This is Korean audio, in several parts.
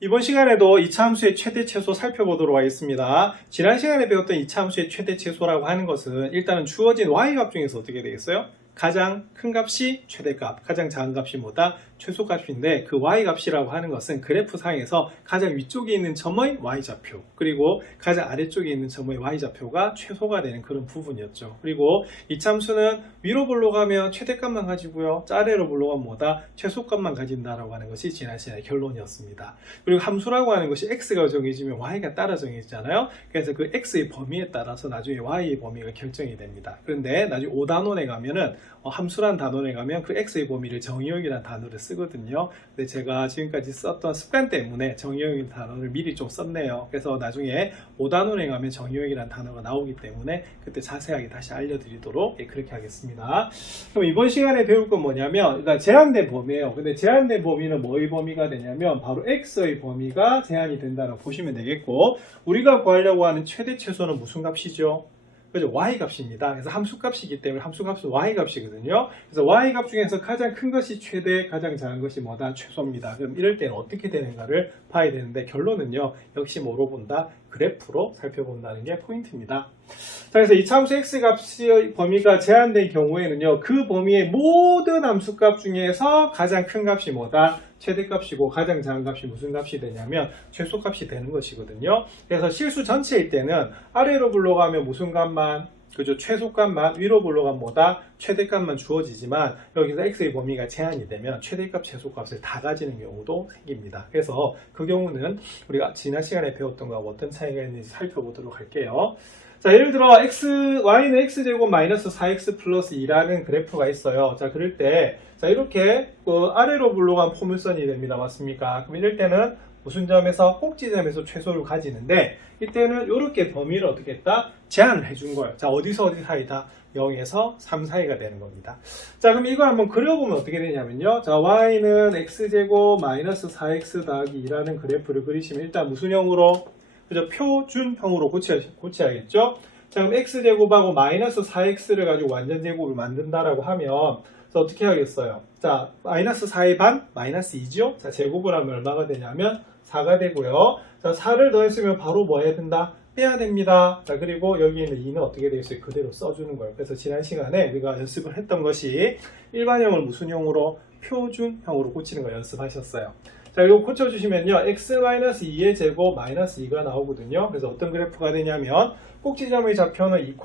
이번 시간에도 이차함수의 최대 최소 살펴보도록 하겠습니다. 지난 시간에 배웠던 이차함수의 최대 최소라고 하는 것은 일단은 주어진 y값 중에서 어떻게 되겠어요? 가장 큰 값이 최대값, 가장 작은 값이 뭐다? 최소값인데 그 y값이라고 하는 것은 그래프 상에서 가장 위쪽에 있는 점의 y좌표 그리고 가장 아래쪽에 있는 점의 y좌표가 최소가 되는 그런 부분이었죠. 그리고 이차함수는 위로 볼로 가면 최대값만 가지고요. 아래로 볼로 가면 뭐다? 최소값만 가진다라고 하는 것이 지난 시간의 결론이었습니다. 그리고 함수라고 하는 것이 x가 정해지면 y가 따라 정해지잖아요. 그래서 그 x의 범위에 따라서 나중에 y의 범위가 결정이 됩니다. 그런데 나중에 5단원에 가면은 함수란 단원에 가면 그 x의 범위를 정의역이라는 단어를 쓰거든요. 근데 제가 지금까지 썼던 습관 때문에 정의역이라는 단어를 미리 좀 썼네요. 그래서 나중에 5단원에 가면 정의역이라는 단어가 나오기 때문에 그때 자세하게 다시 알려드리도록 그렇게 하겠습니다. 그럼 이번 시간에 배울 건 뭐냐면 일단 제한된 범위예요. 근데 제한된 범위는 뭐의 범위가 되냐면 바로 x의 범위가 제한이 된다고 보시면 되겠고, 우리가 구하려고 하는 최대 최소는 무슨 값이죠? 그죠? y값입니다. 그래서 함수값이기 때문에 함수값은 y값이거든요. 그래서 y값 중에서 가장 큰 것이 최대, 가장 작은 것이 뭐다? 최소입니다. 그럼 이럴 때는 어떻게 되는가를 봐야 되는데, 결론은요, 역시 뭐로 본다? 그래프로 살펴본다는 게 포인트입니다. 자, 그래서 이차함수 x값의 범위가 제한된 경우에는요, 그 범위의 모든 함수값 중에서 가장 큰 값이 뭐다? 최대값이고 가장 작은 값이 무슨 값이 되냐면 최소값이 되는 것이거든요. 그래서 실수 전체일 때는 아래로 불러가면 무슨 값만, 그죠? 최소값만, 위로 불러가면 뭐다? 최대값만 주어지지만 여기서 x의 범위가 제한이 되면 최대값, 최소값을 다 가지는 경우도 생깁니다. 그래서 그 경우는 우리가 지난 시간에 배웠던 거하고 어떤 차이가 있는지 살펴보도록 할게요. 자, 예를 들어 y는 x제곱 마이너스 4x 플러스 2라는 그래프가 있어요. 자, 그럴 때 자, 이렇게 아래로 불러간 포물선이 됩니다. 맞습니까? 그럼 이럴 때는 무슨 점에서? 꼭지점에서 최소를 가지는데, 이때는 이렇게 범위를 어떻게 했다? 제한을 해준 거예요. 자, 어디서 어디 사이다? 0에서 3 사이가 되는 겁니다. 자, 그럼 이거 한번 그려보면 어떻게 되냐면요. 자, y는 x제곱 마이너스 4x 더하기 2라는 그래프를 그리시면 일단 무슨 형으로? 그죠? 표준형으로 고쳐야겠죠? 자, 그럼 x제곱하고 마이너스 4x를 가지고 완전 제곱을 만든다라고 하면, 자, 어떻게 하겠어요? 자, 마이너스 4의 반, 마이너스 2죠? 자, 제곱을 하면 얼마가 되냐면 4가 되고요. 자, 4를 더했으면 바로 뭐 해야 된다? 빼야 됩니다. 자, 그리고 여기 있는 2는 어떻게 되겠어요? 그대로 써주는 거예요. 그래서 지난 시간에 우리가 연습을 했던 것이 일반형을 무슨 형으로? 표준형으로 고치는 거 연습하셨어요. 자, 이거 고쳐주시면요, x-2의 제곱 마이너스 2가 나오거든요. 그래서 어떤 그래프가 되냐면 꼭지점의 좌표는 2,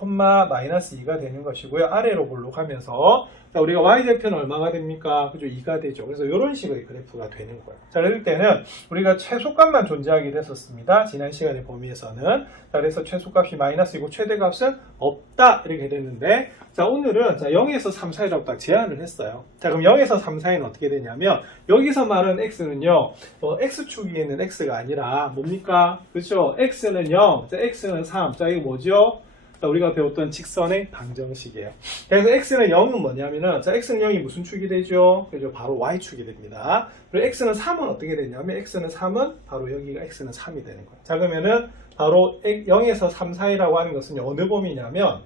마이너스 2가 되는 것이고요. 아래로 볼록하면서 자, 우리가 y좌표는 얼마가 됩니까? 그죠? 2가 되죠. 그래서 이런 식의 그래프가 되는 거예요. 자, 그럴 때는 우리가 최소값만 존재하게 됐었습니다. 지난 시간의 범위에서는. 자, 그래서 최소값이 마이너스이고 최대값은 없다. 이렇게 됐는데, 자, 오늘은 자, 0에서 3 사이라고 딱 제한을 했어요. 자, 그럼 0에서 3 사이는 어떻게 되냐면, 여기서 말하는 x는요, x축 위에 있는 x가 아니라 뭡니까? 그렇죠? x는 0, 자, x는 3. 자, 이거 뭐죠? 자, 우리가 배웠던 직선의 방정식이에요. 그래서 x는 0은 뭐냐면은, 자, x는 0이 무슨 축이 되죠? 그죠? 바로 y축이 됩니다. 그리고 x는 3은 어떻게 되냐면, x는 3은 바로 여기가 x는 3이 되는 거예요. 자, 그러면은 바로 0에서 3 사이라고 하는 것은 어느 범위냐면,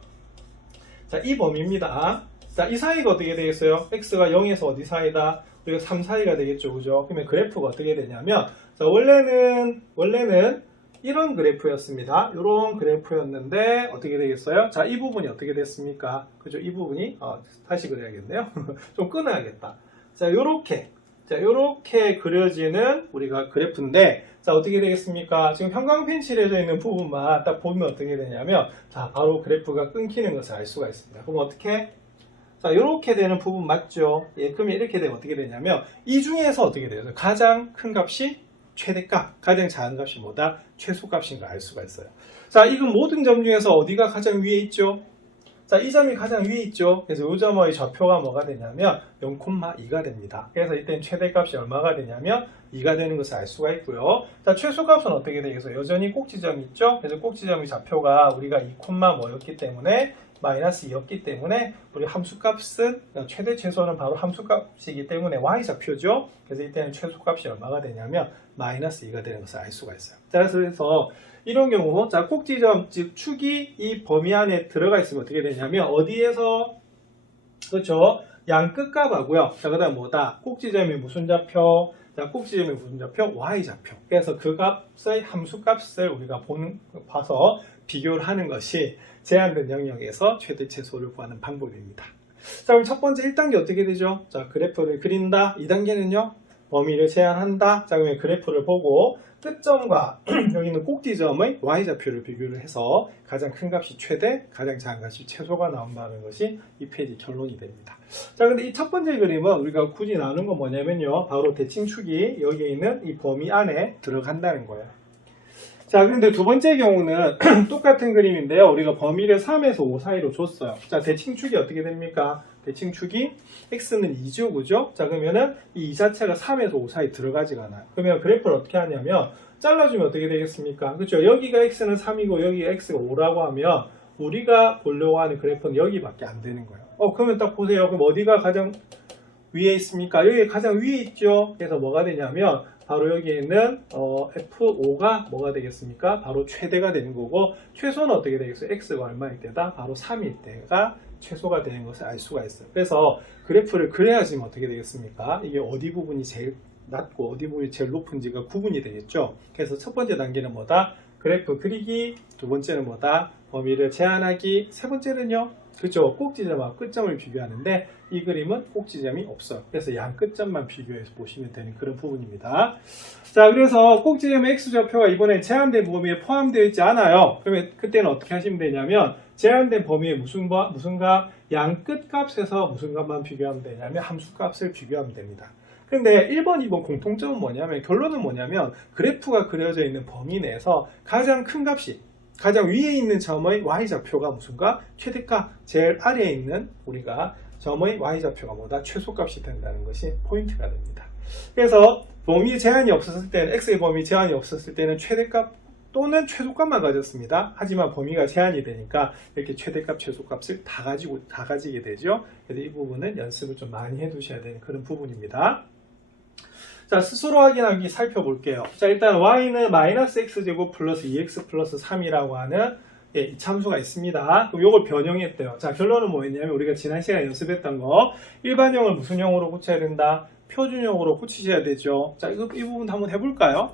자, 이 범위입니다. 자, 이 사이가 어떻게 되겠어요? x가 0에서 어디 사이다? 우리가 3 사이가 되겠죠. 그죠? 그러면 그래프가 어떻게 되냐면, 자, 원래는 이런 그래프였습니다. 이런 그래프였는데 어떻게 되겠어요? 자, 이 부분이 어떻게 됐습니까? 그죠? 이 부분이 다시 그려야겠네요. 좀 끊어야겠다. 자, 요렇게 그려지는 우리가 그래프인데, 자, 어떻게 되겠습니까? 지금 형광펜 칠해져 있는 부분만 딱 보면 어떻게 되냐면, 자, 바로 그래프가 끊기는 것을 알 수가 있습니다. 그럼 어떻게? 자, 이렇게 되는 부분 맞죠? 예, 그러면 이렇게 되면 어떻게 되냐면, 이 중에서 어떻게 돼요? 가장 큰 값이 최대값, 가장 작은 값이 뭐다? 최소값인 걸 알 수가 있어요. 자, 이건 모든 점 중에서 어디가 가장 위에 있죠? 자, 이 점이 가장 위에 있죠. 그래서 이 점의 좌표가 뭐가 되냐면 0,2가 됩니다. 그래서 이때는 최대값이 얼마가 되냐면 2가 되는 것을 알 수가 있고요. 자, 최소값은 어떻게 되겠어요? 여전히 꼭지점이 있죠. 그래서 꼭지점의 좌표가 우리가 2, 뭐였기 때문에 마이너스 2였기 때문에 우리 함수값은 최대 최소는 바로 함수값이기 때문에 y좌표죠. 그래서 이때는 최소값이 얼마가 되냐면 마이너스 2가 되는 것을 알 수가 있어요. 자, 그래서 이런 경우, 자, 꼭지점, 즉 축이 이 범위 안에 들어가 있으면 어떻게 되냐면 어디에서, 그렇죠? 양 끝값하고요. 자, 그다음 뭐다? 꼭지점이 무슨 좌표? 자, 꼭지점의 무슨 좌표? y좌표. 그래서 그 값의 함수값을 우리가 봐서 비교를 하는 것이 제한된 영역에서 최대 최소를 구하는 방법입니다. 자, 그럼 첫 번째 1단계 어떻게 되죠? 자, 그래프를 그린다. 2단계는요, 범위를 제한한다. 자, 그러면 그래프를 보고 끝점과 여기 있는 꼭지점의 y좌표를 비교를 해서 가장 큰 값이 최대, 가장 작은 값이 최소가 나온다는 것이 이 페이지 결론이 됩니다. 자, 근데 이 첫 번째 그림은 우리가 굳이 나눈 건 뭐냐면요, 바로 대칭축이 여기에 있는 이 범위 안에 들어간다는 거예요. 자, 그런데 두 번째 경우는 똑같은 그림인데요. 우리가 범위를 3에서 5 사이로 줬어요. 자, 대칭축이 어떻게 됩니까? 대칭축이 x는 2죠, 그죠? 자, 그러면은 이 자체가 3에서 5 사이 들어가지가 않아요. 그러면 그래프를 어떻게 하냐면 잘라주면 어떻게 되겠습니까? 그렇죠? 여기가 x는 3이고 여기가 x가 5라고 하면 우리가 보려고 하는 그래프는 여기밖에 안 되는 거예요. 그러면 딱 보세요. 그럼 어디가 가장 위에 있습니까? 여기 가장 위에 있죠. 그래서 뭐가 되냐면 바로 여기에 있는 F5가 뭐가 되겠습니까? 바로 최대가 되는 거고, 최소는 어떻게 되겠어요? X가 얼마일 때다? 바로 3일 때가 최소가 되는 것을 알 수가 있어요. 그래서 그래프를 그려야지만 어떻게 되겠습니까? 이게 어디 부분이 제일 낮고 어디 부분이 제일 높은지가 구분이 되겠죠. 그래서 첫 번째 단계는 뭐다? 그래프 그리기. 두 번째는 뭐다? 범위를 제한하기. 세 번째는요, 그죠? 꼭지점과 끝점을 비교하는데 이 그림은 꼭지점이 없어요. 그래서 양 끝점만 비교해서 보시면 되는 그런 부분입니다. 자, 그래서 꼭지점의 x좌표가 이번에 제한된 범위에 포함되어 있지 않아요. 그러면 그때는 어떻게 하시면 되냐면 제한된 범위에 무슨 값? 양 끝값에서 무슨 값만 비교하면 되냐면 함수값을 비교하면 됩니다. 근데 1번, 2번 공통점은 뭐냐면, 결론은 뭐냐면 그래프가 그려져 있는 범위 내에서 가장 큰 값이 가장 위에 있는 점의 y좌표가 무슨가? 최대값. 제일 아래에 있는 우리가 점의 y좌표가 뭐다? 최소값이 된다는 것이 포인트가 됩니다. 그래서 범위 제한이 없었을 때는, x의 범위 제한이 없었을 때는 최대값 또는 최소값만 가졌습니다. 하지만 범위가 제한이 되니까 이렇게 최대값, 최소값을 다 가지게 되죠. 그래서 이 부분은 연습을 좀 많이 해두셔야 되는 그런 부분입니다. 자, 스스로 확인하기 살펴볼게요. 자, 일단 y는 마이너스 x제곱 플러스 2x 플러스 3이라고 하는 이 참수가 있습니다. 그럼 이걸 변형했대요. 자, 결론은 뭐였냐면 우리가 지난 시간에 연습했던 거, 일반형을 무슨 형으로 고쳐야 된다? 표준형으로 고치셔야 되죠. 자, 이 부분 한번 해볼까요?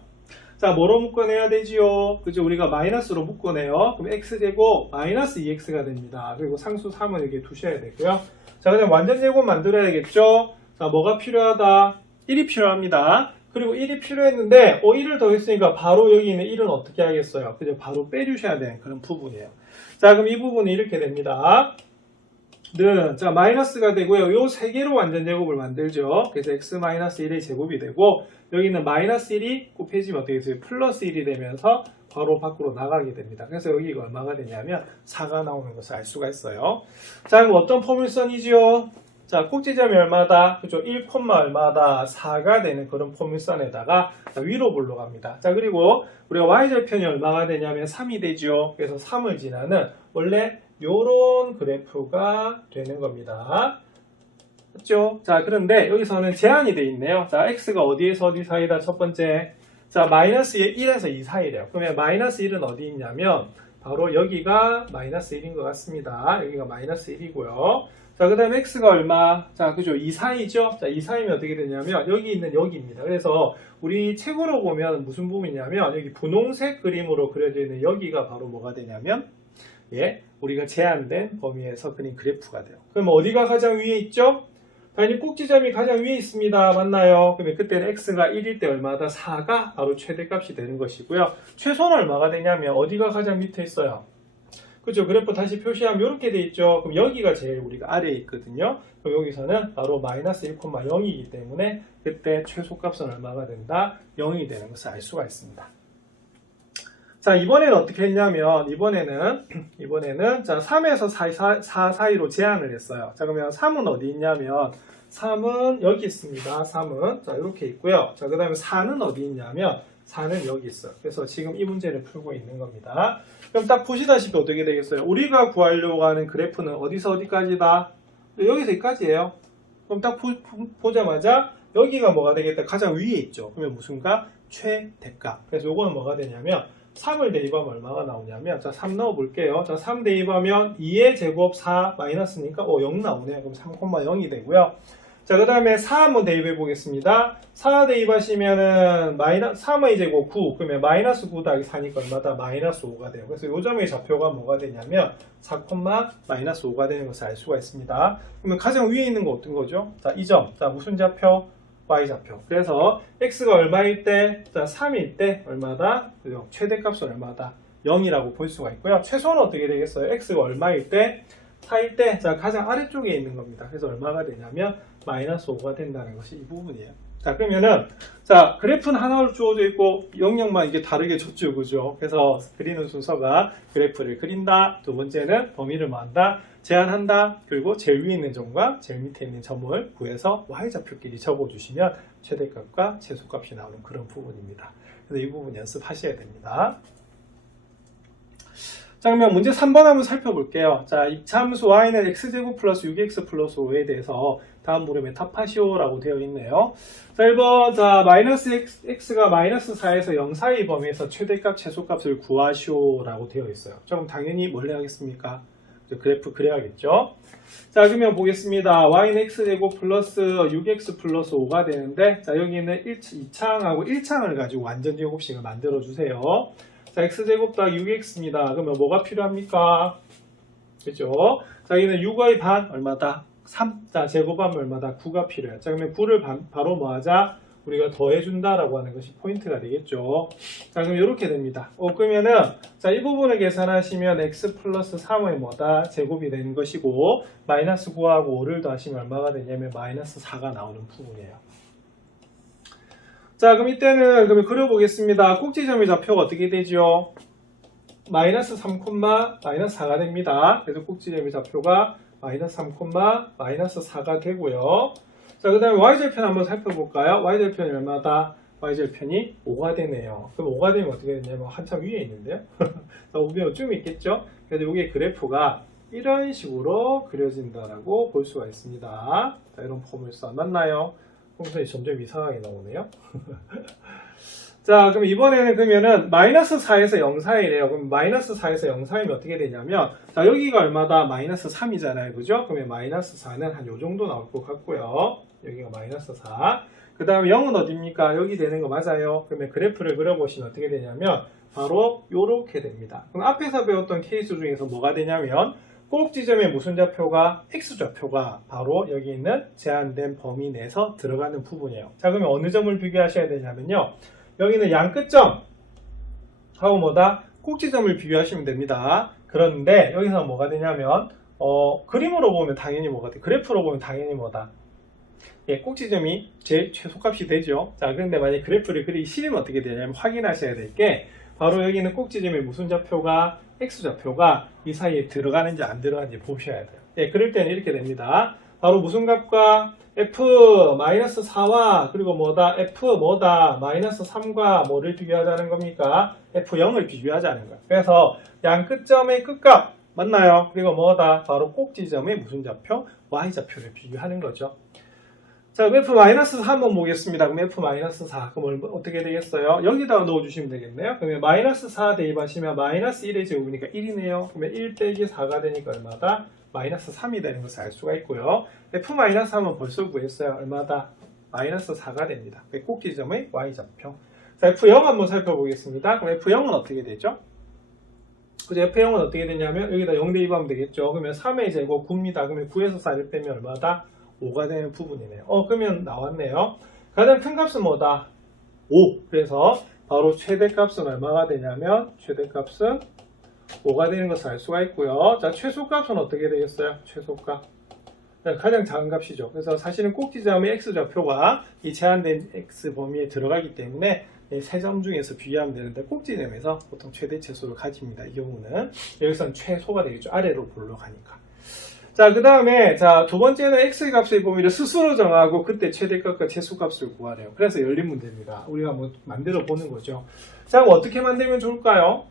자, 뭐로 묶어내야 되지요? 그죠? 우리가 마이너스로 묶어내요. 그럼 x제곱 마이너스 2x가 됩니다. 그리고 상수 3은 여기에 두셔야 되고요. 자, 그다음 완전 제곱 만들어야겠죠? 자, 뭐가 필요하다? 1이 필요합니다. 그리고 1이 필요했는데 1을 더했으니까 바로 여기 있는 1은 어떻게 하겠어요? 그죠? 바로 빼주셔야 되는 그런 부분이에요. 자, 그럼 이 부분은 이렇게 됩니다. 자, 마이너스가 되고요. 요 세 개로 완전 제곱을 만들죠. 그래서 x-1의 제곱이 되고, 여기는 마이너스 1이 곱해지면 어떻게 돼요? 플러스 1이 되면서 바로 밖으로 나가게 됩니다. 그래서 여기가 얼마가 되냐면 4가 나오는 것을 알 수가 있어요. 자, 그럼 어떤 포물선이죠? 자, 꼭지점이 얼마다? 그죠? 1, 얼마다? 4가 되는 그런 포물선에다가 위로 올라갑니다. 자, 그리고 우리가 y절편이 얼마가 되냐면 3이 되죠. 그래서 3을 지나는 원래 요런 그래프가 되는 겁니다. 맞죠? 자, 그런데 여기서는 제한이 되어 있네요. 자, x가 어디에서 어디 사이다? 첫 번째. 자, 마이너스 1에서 2 사이래요. 그러면 마이너스 1은 어디 있냐면 바로 여기가 마이너스 1인 것 같습니다. 여기가 마이너스 1이고요. 자, 그 다음에 x가 얼마? 자, 그죠? 2 사이죠? 자, 2 사이면 어떻게 되냐면 여기 있는 여기입니다. 그래서 우리 책으로 보면 무슨 부분이냐면 여기 분홍색 그림으로 그려져 있는 여기가 바로 뭐가 되냐면 우리가 제한된 범위에서 그린 그래프가 돼요. 그럼 어디가 가장 위에 있죠? 당연히 꼭지점이 가장 위에 있습니다. 맞나요? 그러면 그때는 x가 1일 때 얼마다? 4가 바로 최대값이 되는 것이고요. 최소는 얼마가 되냐면 어디가 가장 밑에 있어요? 그죠? 그래프 다시 표시하면 이렇게 돼 있죠. 그럼 여기가 제일 우리가 아래에 있거든요. 그럼 여기서는 바로 마이너스 1,0이기 때문에 그때 최소값은 얼마가 된다? 0이 되는 것을 알 수가 있습니다. 자, 이번에는 어떻게 했냐면 이번에는 자, 3에서 4 사이로 제한을 했어요. 자, 그러면 3은 어디 있냐면 3은 여기 있습니다. 3은 자, 이렇게 있고요. 자, 그다음에 4는 어디 있냐면 4는 여기 있어요. 그래서 지금 이 문제를 풀고 있는 겁니다. 그럼 딱 보시다시피 어떻게 되겠어요? 우리가 구하려고 하는 그래프는 어디서 어디까지다? 여기서 여기까지예요. 그럼 딱 보자마자 여기가 뭐가 되겠다? 가장 위에 있죠. 그러면 무슨가? 최대값. 그래서 요거는 뭐가 되냐면 3을 대입하면 얼마가 나오냐면 자, 3 넣어볼게요. 자, 3 대입하면 2의 제곱 4 마이너스니까 0 나오네요. 그럼 3,0이 되고요. 자, 그 다음에 4 한번 대입해 보겠습니다. 4 대입하시면은 3의 제곱 9, 그러면 마이너스 9 더하기 4니까 얼마다? 마이너스 5가 돼요. 그래서 요 점의 좌표가 뭐가 되냐면 4, 마이너스 5가 되는 것을 알 수가 있습니다. 그러면 가장 위에 있는 거 어떤 거죠? 자, 이 점. 자, 무슨 좌표? y좌표. 그래서 x가 얼마일 때? 자, 3일 때 얼마다? 그죠? 최대값은 얼마다? 0이라고 볼 수가 있고요. 최소는 어떻게 되겠어요? x가 얼마일 때? 4일 때, 자, 가장 아래쪽에 있는 겁니다. 그래서 얼마가 되냐면 마이너스 5가 된다는 것이 이 부분이에요. 자, 그러면은 자, 그래프는 하나로 주어져 있고 영역만 이게 다르게 줬죠, 그죠? 그래서 그리는 순서가 그래프를 그린다, 두 번째는 범위를 모한다, 제한한다, 그리고 제일 위에 있는 점과 제일 밑에 있는 점을 구해서 y좌표끼리 적어주시면 최대값과 최소값이 나오는 그런 부분입니다. 그래서 이 부분 연습하셔야 됩니다. 자, 그러면 문제 3번 한번 살펴볼게요. 자, 이참수 y는 x제곱 플러스 6x 플러스 5에 대해서 다음 물음에 답하시오라고 되어 있네요. 자, 1번, 자, 마이너스 x가 마이너스 4에서 0 사이 범위에서 최대값, 최소값을 구하시오라고 되어 있어요. 자, 그럼 당연히 뭘 해야겠습니까? 그래프 그려야겠죠? 자, 그러면 보겠습니다. y는 x제곱 플러스 6x 플러스 5가 되는데, 자, 여기는 2창하고 1창을 가지고 완전 제곱식을 만들어 주세요. 자, x제곱 더하기 6x입니다. 그러면 뭐가 필요합니까? 그죠? 자, 여기는 6의 반 얼마다? 3. 자, 제곱하면 얼마다? 9가 필요해요. 자, 그러면 9를 바로 뭐 하자? 우리가 더해준다라고 하는 것이 포인트가 되겠죠. 자, 그럼 이렇게 됩니다. 그러면은, 자, 이 부분을 계산하시면 x 플러스 3의 뭐다? 제곱이 되는 것이고, 마이너스 9하고 5를 더하시면 얼마가 되냐면 마이너스 4가 나오는 부분이에요. 자, 그럼 이때는 그러면 그려보겠습니다. 꼭지점의 좌표가 어떻게 되죠? 마이너스 3, 마이너스 4가 됩니다. 그래서 꼭지점의 좌표가 마이너스 3, 마이너스 4가 되고요. 자, 그 다음에 y절편 한번 살펴볼까요? y절편이 얼마다? y절편이 5가 되네요. 그럼 5가 되면 어떻게 되냐면 한참 위에 있는데요. 자, 5면 좀 있겠죠? 그래서 이게 그래프가 이런 식으로 그려진다라고 볼 수가 있습니다. 자, 이런 포물선 맞나요? 풍선이 점점 이상하게 나오네요. 자, 그럼 이번에는 그러면은 마이너스 4에서 0 사이래요. 그럼 마이너스 4에서 0 사이면 어떻게 되냐면, 자, 여기가 얼마다? 마이너스 3이잖아요. 그죠? 그러면 마이너스 4는 한 요 정도 나올 것 같고요. 여기가 마이너스 4. 그 다음에 0은 어딥니까? 여기 되는 거 맞아요. 그러면 그래프를 그려보시면 어떻게 되냐면, 바로 요렇게 됩니다. 그럼 앞에서 배웠던 케이스 중에서 뭐가 되냐면, 꼭지점의 무슨 좌표가? x좌표가 바로 여기 있는 제한된 범위 내에서 들어가는 부분이에요. 자, 그러면 어느 점을 비교하셔야 되냐면요. 여기는 양끝점 하고 뭐다? 꼭지점을 비교하시면 됩니다. 그런데 여기서 뭐가 되냐면 그림으로 보면 당연히 뭐가 돼? 그래프로 보면 당연히 뭐다? 예, 꼭지점이 제 최소값이 되죠. 자, 그런데 만약에 그래프를 그리기 싫으면 어떻게 되냐면 확인하셔야 될 게 바로 여기는 꼭지점의 무슨 좌표가? x좌표가 이 사이에 들어가는지 안 들어가는지 보셔야 돼요. 예, 그럴 때는 이렇게 됩니다. 바로 무슨 값과 f-4와 그리고 뭐다? f 마이너스 3과 뭐를 비교하자는 겁니까? f0을 비교하자는 거예요. 그래서 양 끝점의 끝값 맞나요? 그리고 뭐다? 바로 꼭지점의 무슨 좌표? y좌표를 비교하는 거죠. 자, f-4 한번 보겠습니다. 그럼 f-4 그럼 어떻게 되겠어요? 여기다가 넣어주시면 되겠네요. 그러면 마이너스 4 대입하시면 마이너스 1의 제곱이니까 1이네요. 그러면 1 빼기 4가 되니까 얼마다? 마이너스 3이 되는 것을 알 수가 있고요. f-3은 벌써 구했어요. 얼마다? 마이너스 4가 됩니다. 꼭지점의 y좌표. 자, f0 한번 살펴보겠습니다. 그럼 f0은 어떻게 되죠? 그죠? f0은 어떻게 되냐면 여기다 0 대입하면 되겠죠. 그러면 3의 제곱 9입니다. 그러면 9에서 4를 빼면 얼마다? 5가 되는 부분이네요. 그러면 나왔네요. 가장 큰 값은 뭐다? 5. 그래서 바로 최대값은 얼마가 되냐면 최대값은 5가 되는 것을 알 수가 있고요. 자, 최소값은 어떻게 되겠어요? 최소값. 가장 작은 값이죠. 그래서 사실은 꼭지점의 x좌표가 이 제한된 x 범위에 들어가기 때문에 세 점 중에서 비교하면 되는데 꼭지점에서 보통 최대 최소를 가집니다. 이 경우는 여기서는 최소가 되겠죠. 아래로 올라가니까. 자, 그 다음에, 자, 두 번째는 x의 값의 범위를 스스로 정하고 그때 최대값과 최소값을 구하래요. 그래서 열린 문제입니다. 우리가 뭐 만들어 보는 거죠. 자, 그럼 어떻게 만들면 좋을까요?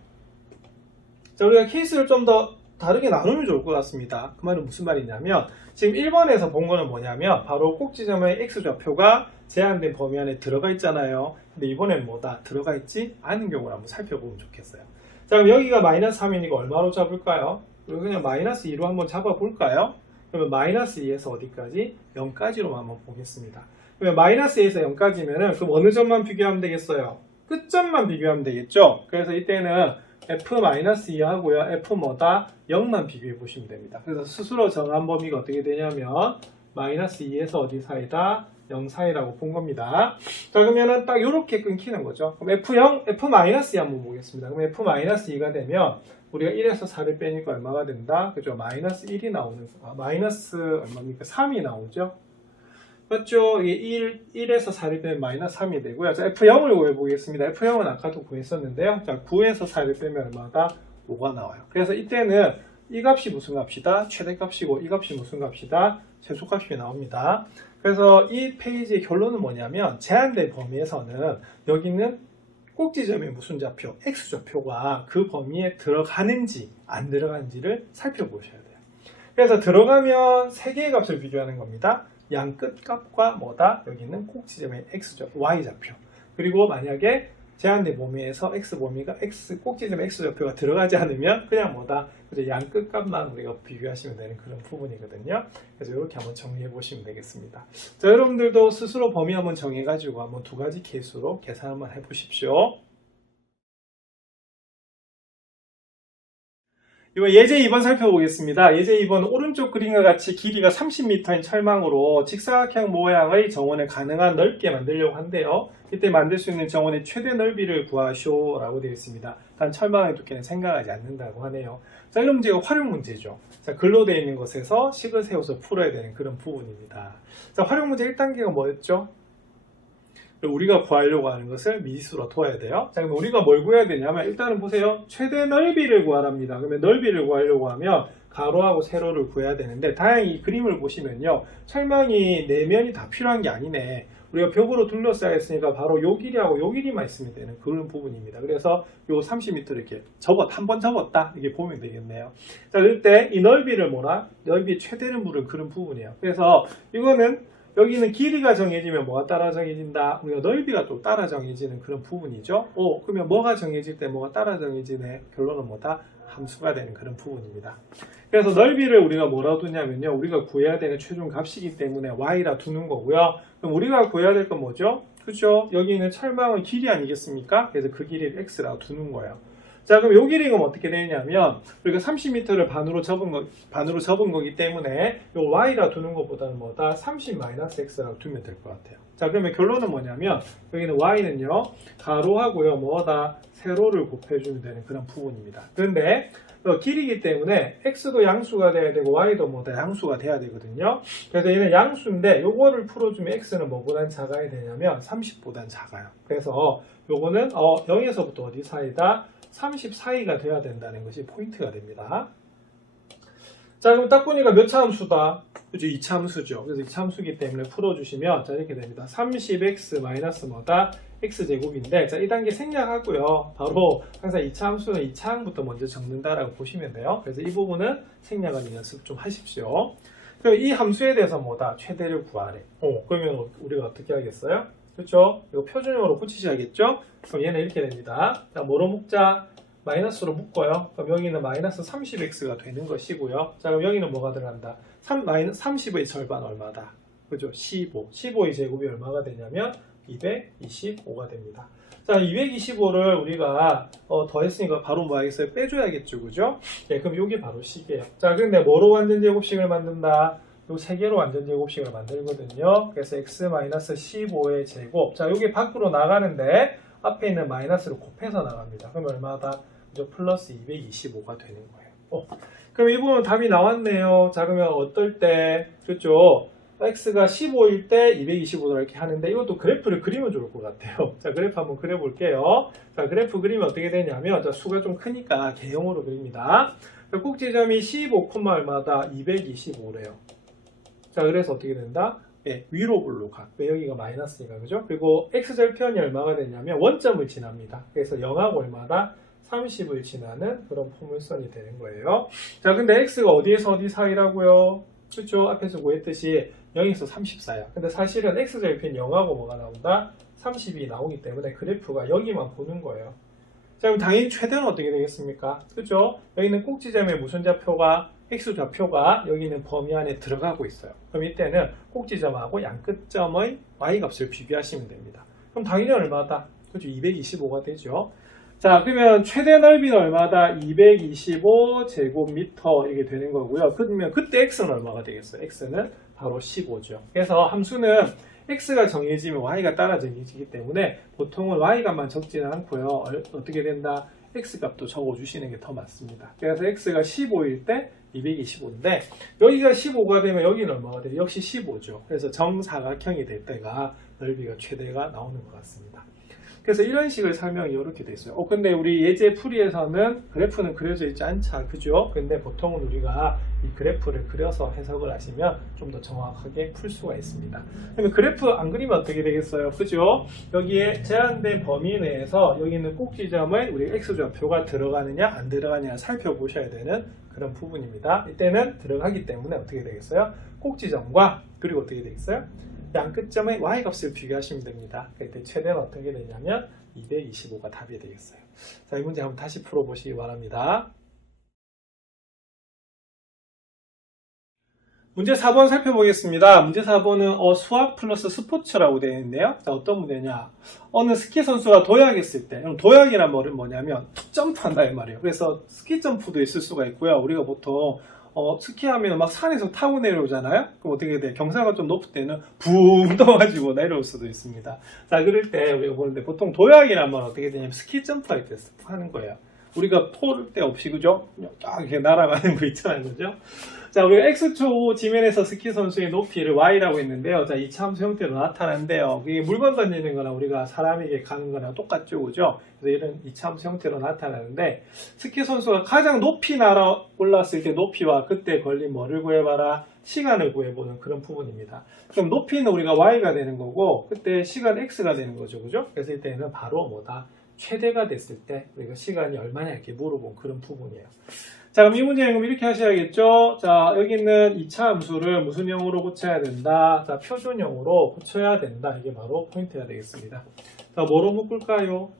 자, 우리가 케이스를 좀 더 다르게 나누면 좋을 것 같습니다. 그 말은 무슨 말이냐면, 지금 1번에서 본 거는 뭐냐면, 바로 꼭지점의 x좌표가 제한된 범위 안에 들어가 있잖아요. 근데 이번에는 뭐다? 들어가 있지 않은 경우를 한번 살펴보면 좋겠어요. 자, 그럼 여기가 마이너스 3이니까 얼마로 잡을까요? 그냥 마이너스 2로 한번 잡아볼까요? 그러면 마이너스 2에서 어디까지? 0까지로만 한번 보겠습니다. 그러면 마이너스 2에서 0까지면은 그럼 어느 점만 비교하면 되겠어요? 끝점만 비교하면 되겠죠? 그래서 이때는 f-2 하고요. f 뭐다? 0만 비교해 보시면 됩니다. 그래서 스스로 정한 범위가 어떻게 되냐면 마이너스 2에서 어디 사이다? 0 사이라고 본 겁니다. 자, 그러면은 딱 이렇게 끊기는 거죠. 그럼 f0, f-2 한번 보겠습니다. 그럼 f-2가 되면 우리가 1에서 4를 빼니까 얼마가 된다? 그죠? 마이너스 1이 나오는, 마이너스 얼마입니까? 3이 나오죠? 맞죠? 이게 1에서 4를 빼면 마이너스 3이 되고요. 자, f0을 구해보겠습니다. f0은 아까도 구했었는데요. 자, 9에서 4를 빼면 얼마다? 5가 나와요. 그래서 이때는 이 값이 무슨 값이다? 최대값이고 이 값이 무슨 값이다? 최소값이 나옵니다. 그래서 이 페이지의 결론은 뭐냐면 제한된 범위에서는 여기는 꼭지점의 무슨 좌표? x좌표가 그 범위에 들어가는지 안 들어가는지를 살펴보셔야 돼요. 그래서 들어가면 세 개의 값을 비교하는 겁니다. 양 끝값과 뭐다? 여기는 꼭지점의 y좌표. 그리고 만약에 제한된 범위에서 x범위가 꼭지점의 x좌표가 들어가지 않으면 그냥 뭐다? 양 끝값만 우리가 비교하시면 되는 그런 부분이거든요. 그래서 이렇게 한번 정리해 보시면 되겠습니다. 자, 여러분들도 스스로 범위 한번 정해가지고 한번 두 가지 케이스로 계산 한번 해보십시오. 이거 예제 2번 살펴보겠습니다. 예제 2번 오른쪽 그림과 같이 길이가 30m인 철망으로 직사각형 모양의 정원을 가능한 넓게 만들려고 한대요. 이때 만들 수 있는 정원의 최대 넓이를 구하시오라고 되어 있습니다. 단 철망의 두께는 생각하지 않는다고 하네요. 자, 이런 문제가 활용 문제죠. 자, 글로 되어 있는 것에서 식을 세워서 풀어야 되는 그런 부분입니다. 자, 활용 문제 1단계가 뭐였죠? 우리가 구하려고 하는 것을 미지수로 둬야 돼요. 자, 그럼 우리가 뭘 구해야 되냐면 일단은 보세요. 최대 넓이를 구하랍니다. 그러면 넓이를 구하려고 하면 가로하고 세로를 구해야 되는데 다행히 이 그림을 보시면요. 철망이 4면이 다 필요한 게 아니네. 우리가 벽으로 둘러싸여 있으니까 바로 요 길이하고 요 길이만 있으면 되는 그런 부분입니다. 그래서 요 30m 이렇게 한 번 접었다 이렇게 보면 되겠네요. 자, 그럴 때 이 넓이를 뭐라? 넓이 최대를 물은 그런 부분이에요. 그래서 이거는 여기는 길이가 정해지면 뭐가 따라 정해진다? 우리가 넓이가 또 따라 정해지는 그런 부분이죠. 그러면 뭐가 정해질 때 뭐가 따라 정해지네? 결론은 뭐다? 함수가 되는 그런 부분입니다. 그래서 넓이를 우리가 뭐라고 두냐면요. 우리가 구해야 되는 최종 값이기 때문에 y라 두는 거고요. 그럼 우리가 구해야 될 건 뭐죠? 그죠? 여기 있는 철망의 길이 아니겠습니까? 그래서 그 길이를 x라고 두는 거예요. 자, 그럼 요 길이가 어떻게 되냐면 우리가 30m를 반으로 접은 거기 때문에 요 y라 두는 것보다는 뭐다? 30-x라고 두면 될 것 같아요. 자, 그러면 결론은 뭐냐면 여기는 y는요 가로하고요 뭐다? 세로를 곱해주면 되는 그런 부분입니다. 그런데 길이기 때문에 x도 양수가 돼야 되고 y도 뭐다? 양수가 돼야 되거든요. 그래서 얘는 양수인데 요거를 풀어주면 x는 뭐보단 작아야 되냐면 30보단 작아요. 그래서 요거는 0에서부터 어디 사이다? 30 사이가 돼야 된다는 것이 포인트가 됩니다. 자, 그럼 딱 보니까 몇 차 함수다? 그죠? 2차 함수죠. 그래서 2차 함수기 때문에 풀어주시면 자, 이렇게 됩니다. 30x 마이너스 뭐다? x제곱인데 자, 이 단계 생략하고요. 바로 항상 2차 함수는 2차 항부터 먼저 적는다라고 보시면 돼요. 그래서 이 부분은 생략하는 연습 좀 하십시오. 그럼 이 함수에 대해서 뭐다? 최대를 구하래. 그러면 우리가 어떻게 하겠어요? 그렇죠? 이거 표준형으로 붙이셔야겠죠? 그럼 얘는 이렇게 됩니다. 자, 뭐로 묶자? 마이너스로 묶어요. 그럼 여기는 마이너스 30x가 되는 것이고요. 자, 그럼 여기는 뭐가 들어간다? 30의 절반 얼마다? 그죠? 15. 15의 제곱이 얼마가 되냐면 225가 됩니다. 자, 225를 우리가 더했으니까 바로 뭐 하겠어요? 빼줘야겠죠, 그죠? 네, 그럼 이게 바로 식이에요. 자, 근데 뭐로 완전 제곱식을 만든다? 요 세 개로 완전 제곱식을 만들거든요. 그래서 x-15의 제곱. 자, 여기 밖으로 나가는데 앞에 있는 마이너스를 곱해서 나갑니다. 그럼 얼마다? 그죠? 플러스 225가 되는 거예요. 그럼 이 부분 답이 나왔네요. 자, 그러면 어떨 때, 그렇죠? x가 15일 때 225도 이렇게 하는데 이것도 그래프를 그리면 좋을 것 같아요. 자, 그래프 한번 그려볼게요. 자, 그래프 그리면 어떻게 되냐면 자, 수가 좀 크니까 개형으로 그립니다. 꼭지점이 15, 얼마다? 225래요. 자, 그래서 어떻게 된다? 예, 위로 올라가. 왜 여기가 마이너스니까, 그죠? 그리고 x절편이 얼마가 되냐면 원점을 지납니다. 그래서 0하고 얼마다? 30을 지나는 그런 포물선이 되는 거예요. 자, 근데 x가 어디에서 어디 사이라고요? 그렇죠? 앞에서 구했듯이 0에서 30 사이야. 근데 사실은 x절편 0하고 뭐가 나온다? 30이 나오기 때문에 그래프가 여기만 보는 거예요. 자, 그럼 당연히 최대는 어떻게 되겠습니까? 그죠? 여기는 꼭지점에 무슨 좌표가? x좌표가 여기 있는 범위 안에 들어가고 있어요. 그럼 이때는 꼭지점하고 양끝점의 y값을 비교하시면 됩니다. 그럼 당연히 얼마다? 그죠? 225가 되죠. 자, 그러면 최대 넓이는 얼마다? 225제곱미터 이게 되는 거고요. 그러면 그때 x는 얼마가 되겠어요? x는 바로 15죠. 그래서 함수는 x가 정해지면 y가 따라 정해지기 때문에 보통은 y값만 적지는 않고요. 어떻게 된다? x값도 적어주시는 게 더 맞습니다. 그래서 x가 15일 때 225인데 여기가 15가 되면 여기는 얼마가 돼요? 역시 15죠. 그래서 정사각형이 될 때가 넓이가 최대가 나오는 것 같습니다. 그래서 이런 식의 설명이 이렇게 돼 있어요. 근데 우리 예제 풀이에서는 그래프는 그려져 있지 않죠. 그죠? 근데 보통은 우리가 이 그래프를 그려서 해석을 하시면 좀 더 정확하게 풀 수가 있습니다. 그러면 그래프 안 그리면 어떻게 되겠어요? 그죠? 여기에 제한된 범위 내에서 여기 있는 꼭지점을 우리 x좌표가 들어가느냐 안 들어가느냐 살펴보셔야 되는 그런 부분입니다. 이때는 들어가기 때문에 어떻게 되겠어요? 꼭지점과 그리고 어떻게 되겠어요? 양끝점의 y값을 비교하시면 됩니다. 그때 최대는 어떻게 되냐면 225가 답이 되겠어요. 자, 이 문제 한번 다시 풀어보시기 바랍니다. 문제 4번 살펴보겠습니다. 문제 4번은 수학 플러스 스포츠라고 되어 있는데요. 자, 어떤 문제냐? 어느 스키 선수가 도약했을 때, 도약이란 말은 뭐냐면 점프한다 이 말이에요. 그래서 스키 점프도 있을 수가 있고요. 우리가 보통 스키하면 막 산에서 타고 내려오잖아요. 그럼 어떻게 돼? 경사가 좀 높을 때는 붕 떠가지고 내려올 수도 있습니다. 자, 그럴 때 우리가 보는데 보통 도약이란 말은 어떻게 되냐면 스키 점프할 때 하는 거예요. 우리가 폴 때 없이 그죠? 딱 이렇게 날아가는 거 있잖아요, 그죠? 자, 우리가 x축 지면에서 스키 선수의 높이를 y라고 했는데요. 자, 이차함수 형태로 나타나는데요. 이게 물건 던지는 거나 우리가 사람에게 가는 거나 똑같죠, 그죠? 그래서 이런 이차함수 형태로 나타나는데 스키 선수가 가장 높이 날아 올랐을 때 높이와 그때 걸린 뭐를 구해봐라? 시간을 구해보는 그런 부분입니다. 그럼 높이는 우리가 y가 되는 거고 그때 시간 x가 되는 거죠, 그죠? 그래서 이때는 바로 뭐다? 최대가 됐을 때 우리가 시간이 얼마냐 이렇게 물어본 그런 부분이에요. 자, 그럼 이 문제는 이렇게 하셔야겠죠. 자, 여기 있는 2차 함수를 무슨 형으로 고쳐야 된다? 자, 표준형으로 고쳐야 된다. 이게 바로 포인트가 되겠습니다. 자, 뭐로 묶을까요?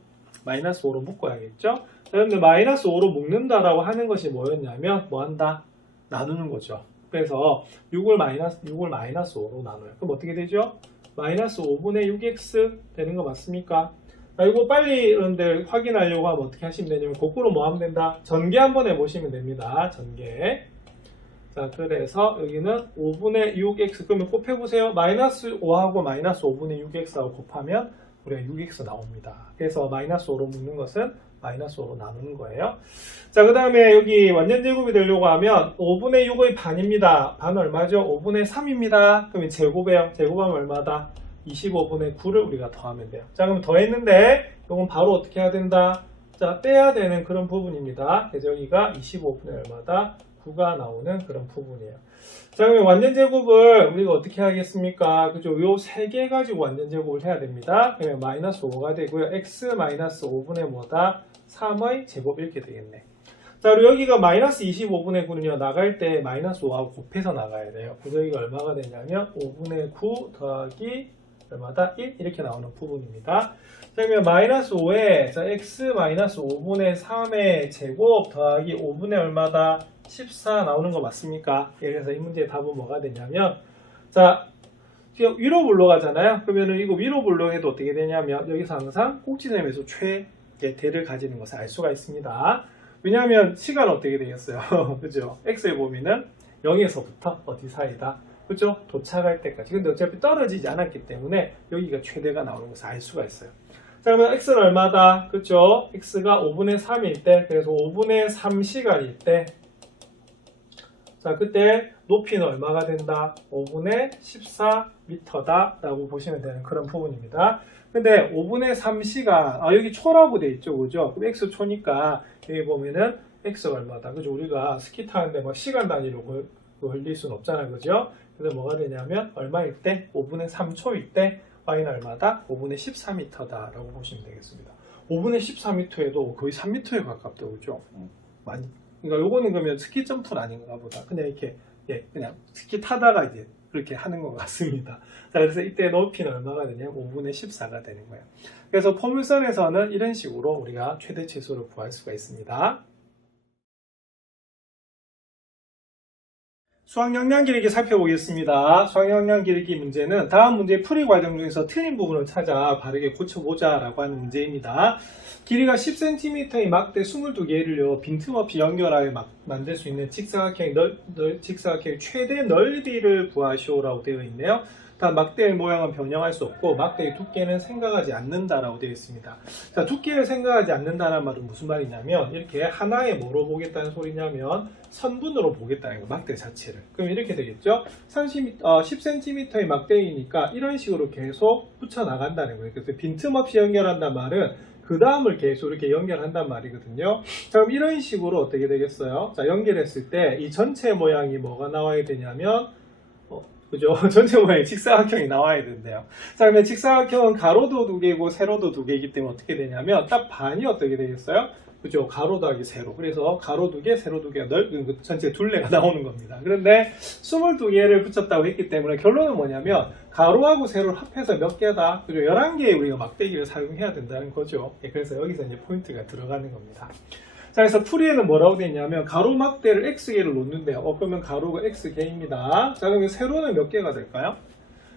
마이너스 5로 묶어야겠죠. 자, 그런데 마이너스 5로 묶는다라고 하는 것이 뭐였냐면 뭐 한다? 나누는 거죠. 그래서 6을 마이너스 5로 나눠요. 그럼 어떻게 되죠? 마이너스 5분의 6x 되는 거 맞습니까? 자, 이거 빨리 그런데 확인하려고 하면 어떻게 하시면 되냐면 거꾸로 뭐 하면 된다? 전개 한번 해보시면 됩니다. 전개. 자, 그래서 여기는 5분의 6x 그러면 곱해보세요. 마이너스 5하고 마이너스 5분의 6x하고 곱하면 우리가 6x 나옵니다. 그래서 마이너스 5로 묶는 것은 마이너스 5로 나누는 거예요. 자, 그 다음에 여기 완전 제곱이 되려고 하면 5분의 6의 반입니다. 반 얼마죠? 5분의 3입니다. 그러면 제곱이에요. 제곱하면 얼마다? 25분의 9를 우리가 더하면 돼요. 자, 그럼 더했는데 이건 바로 어떻게 해야 된다? 자, 빼야 되는 그런 부분입니다. 그래서 여기가 25분의 얼마다? 9가 나오는 그런 부분이에요. 자, 그러면 완전 제곱을 우리가 어떻게 하겠습니까? 그죠? 요 세 개 가지고 완전 제곱을 해야 됩니다. 그러면 마이너스 5가 되고요. x 마이너스 5분의 뭐다? 3의 제곱 이렇게 되겠네. 자, 그리고 여기가 마이너스 25분의 9는요, 나갈 때 마이너스 5하고 곱해서 나가야 돼요. 그래서 여기가 얼마가 되냐면 5분의 9 더하기 얼마다? 1 이렇게 나오는 부분입니다. 자, 그러면 마이너스 5에 자, x 마이너스 5분의 3의 제곱 더하기 5분의 얼마다? 14 나오는 거 맞습니까? 그래서 이 문제의 답은 뭐가 되냐면 자, 지금 위로 불러가잖아요. 그러면은 이거 위로 불러해도 어떻게 되냐면 여기서 항상 꼭지점에서 최대를 가지는 것을 알 수가 있습니다. 왜냐하면 시간은 어떻게 되겠어요? 그죠? x의 범위는 0에서부터 어디 사이다? 그죠? 도착할 때까지. 근데 어차피 떨어지지 않았기 때문에 여기가 최대가 나오는 것을 알 수가 있어요. 자, 그러면 x는 얼마다? 그죠? x가 5분의 3일 때, 그래서 5분의 3시간일 때, 자, 그때 높이는 얼마가 된다? 5분의 14m다 라고 보시면 되는 그런 부분입니다. 근데 5분의 3시간, 여기 초라고 돼 있죠, 그죠? 그럼 x 초니까 여기 보면은 x가 얼마다? 그죠? 우리가 스키 타는데 막 시간 단위로 걸릴 수는 없잖아요, 그죠? 그래서 뭐가 되냐면 얼마일 때? 5분의 3초일 때 y는 얼마다? 5분의 14m다 라고 보시면 되겠습니다. 5분의 14m에도 거의 3m에 가깝다고 그죠? 많이. 그러니까 요거는 그러면 스키 점프는 아닌가 보다. 그냥 이렇게 그냥 스키 타다가 이제 그렇게 하는 것 같습니다. 자, 그래서 이때 높이는 얼마가 되냐면 5분의 14가 되는 거예요. 그래서 포물선에서는 이런 식으로 우리가 최대 최소를 구할 수가 있습니다. 수학역량 기르기 살펴보겠습니다. 수학역량 기르기 문제는 다음 문제 풀이 과정 중에서 틀린 부분을 찾아 바르게 고쳐보자 라고 하는 문제입니다. 길이가 10cm의 막대 22개를요 빈틈없이 연결하여 만들 수 있는 직사각형의 직사각형의 최대 넓이를 구하시오라고 되어 있네요. 단 막대의 모양은 변형할 수 없고 막대의 두께는 생각하지 않는다라고 되어 있습니다. 자, 두께를 생각하지 않는다는 말은 무슨 말이냐면 이렇게 하나에 뭐로 보겠다는 소리냐면 선분으로 보겠다는 거, 막대 자체를. 그럼 이렇게 되겠죠. 10cm의 막대이니까 이런 식으로 계속 붙여 나간다는 거예요. 그래서 빈틈없이 연결한다는 말은 그 다음을 계속 이렇게 연결한단 말이거든요. 자, 그럼 이런 식으로 어떻게 되겠어요? 자, 연결했을 때 이 전체 모양이 뭐가 나와야 되냐면 그죠? 전체 모양이 직사각형이 나와야 된대요. 자, 그러면 직사각형은 가로도 2개고 세로도 2개이기 때문에 어떻게 되냐면 딱 반이 어떻게 되겠어요? 그죠? 가로 더하기 세로. 그래서 가로 2개, 세로 2개가 전체 둘레가 나오는 겁니다. 그런데 22개를 붙였다고 했기 때문에 결론은 뭐냐면 가로하고 세로를 합해서 몇 개다? 그죠? 11개의 우리가 막대기를 사용해야 된다는 거죠. 그래서 여기서 이제 포인트가 들어가는 겁니다. 자, 그래서 풀이에는 뭐라고 되어 있냐면 가로 막대를 x개를 놓는데요. 그러면 가로가 x개입니다. 자, 그러면 세로는 몇 개가 될까요?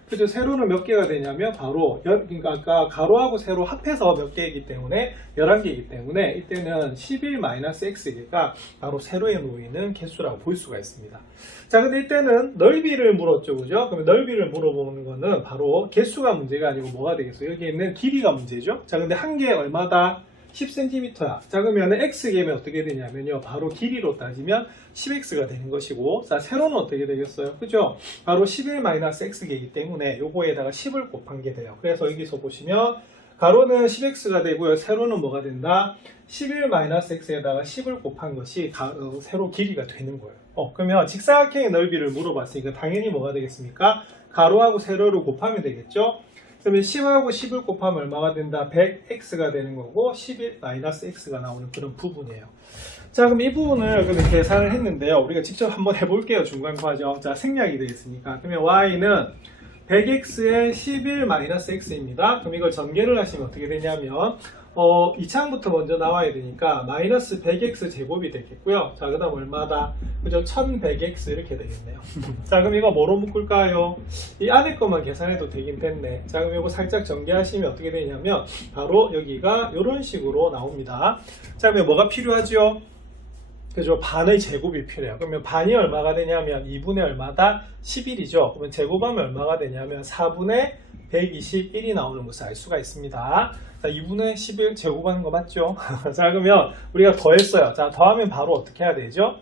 그죠? 세로는 몇 개가 되냐면 바로 그러니까 아까 가로하고 세로 합해서 몇 개이기 때문에 11개이기 때문에 이때는 11-x개가 바로 세로에 놓이는 개수라고 볼 수가 있습니다. 자, 근데 이때는 넓이를 물었죠. 그죠? 그러면 넓이를 물어보는 거는 바로 개수가 문제가 아니고 뭐가 되겠어요? 여기 있는 길이가 문제죠. 자, 근데 한 개 얼마다? 10cm야. 자, 그러면 x개면 어떻게 되냐면요. 바로 길이로 따지면 10x가 되는 것이고, 자, 세로는 어떻게 되겠어요? 그죠? 바로 11-x개이기 때문에 요거에다가 10을 곱한 게 돼요. 그래서 여기서 보시면 가로는 10x가 되고요. 세로는 뭐가 된다? 11-x에다가 10을 곱한 것이 세로 길이가 되는 거예요. 그러면 직사각형의 넓이를 물어봤으니까 당연히 뭐가 되겠습니까? 가로하고 세로를 곱하면 되겠죠? 그러면 10하고 10을 곱하면 얼마가 된다? 100x가 되는 거고 11-x가 나오는 그런 부분이에요. 자, 그럼 이 부분을 그러면 계산을 했는데요. 우리가 직접 한번 해볼게요. 중간 과정. 자, 생략이 되겠습니다. 그러면 y는 100x에 11-x입니다. 그럼 이걸 전개를 하시면 어떻게 되냐면 2창부터 먼저 나와야 되니까 마이너스 100x 제곱이 되겠고요. 자, 그 다음 얼마다? 그죠? 1100x 이렇게 되겠네요. 자, 그럼 이거 뭐로 묶을까요? 이 안에 것만 계산해도 되긴 됐네. 자, 그럼 이거 살짝 전개하시면 어떻게 되냐면 바로 여기가 이런 식으로 나옵니다. 자, 그러면 뭐가 필요하죠? 그죠? 반의 제곱이 필요해요. 그러면 반이 얼마가 되냐면 2분의 얼마다? 11이죠. 그러면 제곱하면 얼마가 되냐면 4분의 121이 나오는 것을 알 수가 있습니다. 자, 2분의 11 제곱하는 거 맞죠? 자, 그러면 우리가 더했어요. 자, 더하면 바로 어떻게 해야 되죠?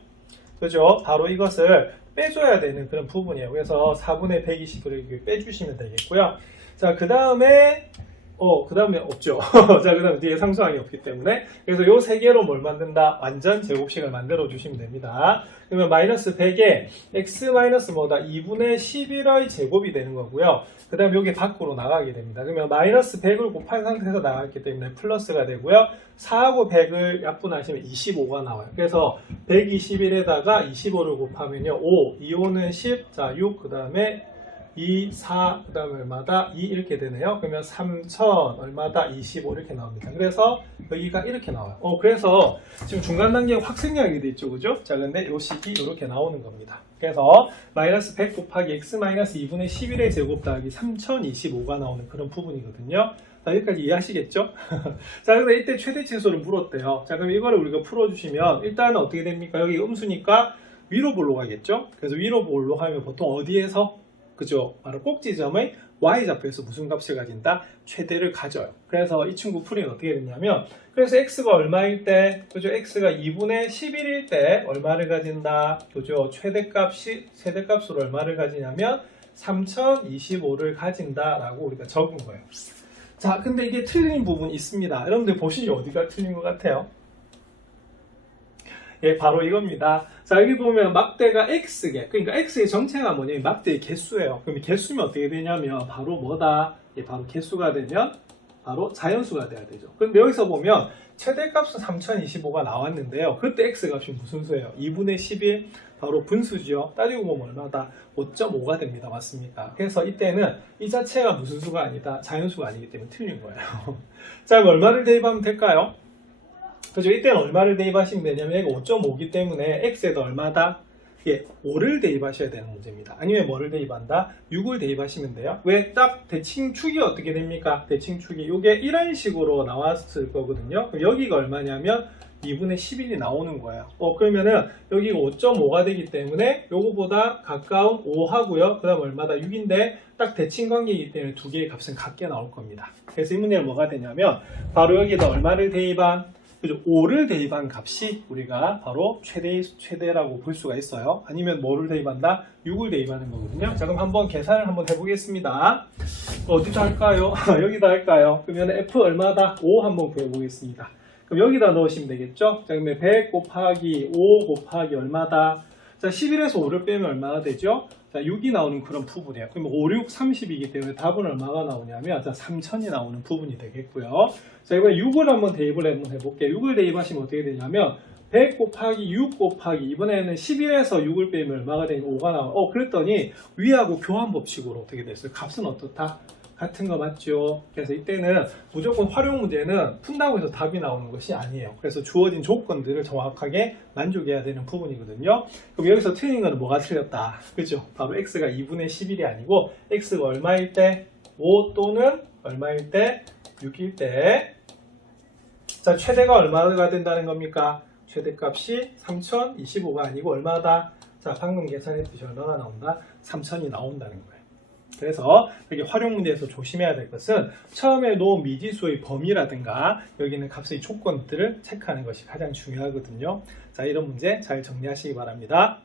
그죠? 바로 이것을 빼줘야 되는 그런 부분이에요. 그래서 4분의 120을 빼주시면 되겠고요. 자, 그 다음에 없죠. 자, 그 다음에 뒤에 상수항이 없기 때문에. 그래서 요 세 개로 뭘 만든다? 완전 제곱식을 만들어 주시면 됩니다. 그러면 마이너스 100에 x 마이너스 뭐다? 2분의 11의 제곱이 되는 거고요. 그 다음에 여기 밖으로 나가게 됩니다. 그러면 마이너스 100을 곱한 상태에서 나갔기 때문에 플러스가 되고요. 4하고 100을 약분하시면 25가 나와요. 그래서 121에다가 25를 곱하면요. 5, 2호는 10, 자, 6, 그 다음에 2, 4, 그 다음에 얼마다? 2 이렇게 되네요. 그러면 3000 얼마다? 25 이렇게 나옵니다. 그래서 여기가 이렇게 나와요. 그래서 지금 중간 단계에 확 생략이 돼 있죠. 그죠? 자, 근데 요 식이 이렇게 나오는 겁니다. 그래서 마이너스 100 곱하기 x 마이너스 2분의 11의 제곱 더하기 3025가 나오는 그런 부분이거든요. 자, 여기까지 이해하시겠죠? 자, 근데 이때 최대 최소를 물었대요. 자, 그럼 이거를 우리가 풀어주시면 일단은 어떻게 됩니까? 여기 음수니까 위로 볼로 가겠죠? 그래서 위로 볼로 하면 보통 어디에서? 그죠? 바로 꼭지점의 y좌표에서 무슨 값을 가진다? 최대를 가져요. 그래서 이 친구 풀이는 어떻게 되냐면, 그래서 x가 얼마일 때, 그죠? x가 2분의 11일 때 얼마를 가진다? 그죠? 최대값으로 얼마를 가지냐면 3025를 가진다라고 우리가 적은 거예요. 자, 근데 이게 틀린 부분이 있습니다. 여러분들 보시죠. 어디가 틀린 것 같아요? 예, 바로 이겁니다. 자, 여기 보면 막대가 x개. 그러니까 x의 정체가 뭐냐면 막대의 개수예요. 그럼 개수면 어떻게 되냐면 바로 뭐다? 예, 바로 개수가 되면 바로 자연수가 돼야 되죠. 근데 여기서 보면 최대값은 3025가 나왔는데요. 그때 x값이 무슨 수예요? 2분의 11 바로 분수죠. 따지고 보면 얼마다? 5.5가 됩니다. 맞습니까? 그래서 이때는 이 자체가 무슨 수가 아니다? 자연수가 아니기 때문에 틀린 거예요. 자, 그럼 얼마를 대입하면 될까요? 그죠? 이때는 얼마를 대입하시면 되냐면 이거 5.5기 때문에 x에다 얼마다? 이게 5를 대입하셔야 되는 문제입니다. 아니면 뭐를 대입한다? 6을 대입하시면 돼요. 왜? 딱 대칭축이 어떻게 됩니까? 대칭축이 이게 이런 식으로 나왔을 거거든요. 그럼 여기가 얼마냐면 2분의 11이 나오는 거예요. 그러면은 여기가 5.5가 되기 때문에 요거보다 가까운 5 하고요. 그 다음 얼마다? 6인데 딱 대칭 관계이기 때문에 두 개의 값은 같게 나올 겁니다. 그래서 이 문제는 뭐가 되냐면 바로 여기다 얼마를 대입한? 그죠? 5를 대입한 값이 우리가 바로 최대라고 볼 수가 있어요. 아니면 뭐를 대입한다? 6을 대입하는 거거든요. 자, 그럼 한번 계산을 한번 해보겠습니다. 어디다 할까요? 여기다 할까요? 그러면 F 얼마다? 5 한번 구해보겠습니다. 그럼 여기다 넣으시면 되겠죠? 자, 그러면 100 곱하기 5 곱하기 얼마다? 자, 11에서 5를 빼면 얼마나 되죠? 자, 6이 나오는 그런 부분이에요. 그러면 5, 6, 30이기 때문에 답은 얼마가 나오냐면, 자, 3000이 나오는 부분이 되겠고요. 자, 이번에 6을 한번 대입을 한번 해볼게요. 6을 대입하시면 어떻게 되냐면, 100 곱하기 6 곱하기, 이번에는 11에서 6을 빼면 얼마가 되냐면 5가 나와요. 그랬더니, 위하고 교환 법칙으로 어떻게 됐어요? 값은 어떻다? 같은 거 맞죠? 그래서 이때는 무조건 활용 문제는 푼다고 해서 답이 나오는 것이 아니에요. 그래서 주어진 조건들을 정확하게 만족해야 되는 부분이거든요. 그럼 여기서 틀린 거는 뭐가 틀렸다? 그죠? 바로 x가 2분의 11이 아니고 x가 얼마일 때? 5 또는 얼마일 때? 6일 때. 자, 최대가 얼마가 된다는 겁니까? 최대값이 3025가 아니고 얼마다? 자, 방금 계산했듯이 얼마가 나온다? 3000이 나온다는 거예요. 그래서 여기 활용 문제에서 조심해야 될 것은 처음에 놓은 미지수의 범위라든가 여기는 값의 조건들을 체크하는 것이 가장 중요하거든요. 자, 이런 문제 잘 정리하시기 바랍니다.